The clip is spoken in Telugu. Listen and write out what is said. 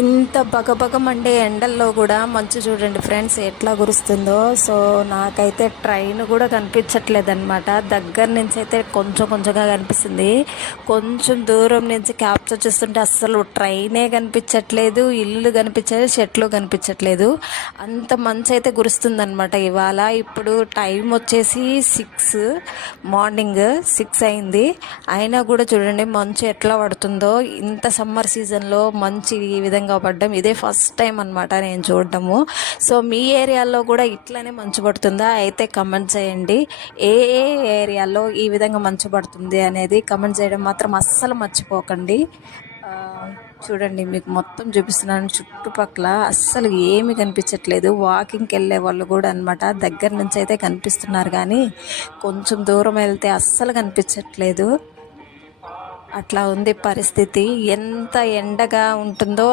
ఇంత బగబగ మండే ఎండల్లో కూడా మంచు చూడండి ఫ్రెండ్స్ ఎట్లా కురుస్తుందో. సో నాకైతే ట్రైన్ కూడా కనిపించట్లేదన్నమాట. దగ్గర నుంచి అయితే కొంచెం కొంచెంగా కనిపిస్తుంది, కొంచెం దూరం నుంచి క్యాప్చర్ చేస్తుంటే అస్సలు ట్రైనే కనిపించట్లేదు, ఇల్లు కనిపించలేదు, చెట్లు కనిపించట్లేదు. అంత మంచు అయితే కురుస్తుందన్నమాట ఇవాళ. ఇప్పుడు టైం వచ్చేసి 6 మార్నింగ్ 6 అయింది. అయినా కూడా చూడండి మంచు ఎట్లా పడుతుందో. ఇంత సమ్మర్ సీజన్లో మంచు ఈ విధంగా పడ్డం ఇదే ఫస్ట్ టైం అనమాట నేను చూడటము. సో మీ ఏరియాలో కూడా ఇట్లానే మంచు పడుతుందా అయితే కమెంట్ చేయండి. ఏ ఏ ఏరియాలో ఈ విధంగా మంచు పడుతుంది అనేది కమెంట్ చేయడం మాత్రం అస్సలు మర్చిపోకండి. చూడండి మీకు మొత్తం చూపిస్తున్నాను, చుట్టుపక్కల అస్సలు ఏమీ కనిపించట్లేదు. వాకింగ్కి వెళ్ళే వాళ్ళు కూడా అనమాట దగ్గర నుంచి అయితే కనిపిస్తున్నారు, కానీ కొంచెం దూరం వెళ్తే అస్సలు కనిపించట్లేదు. అట్లా ఉంది పరిస్థితి. ఎంత ఎండగా ఉంటుందో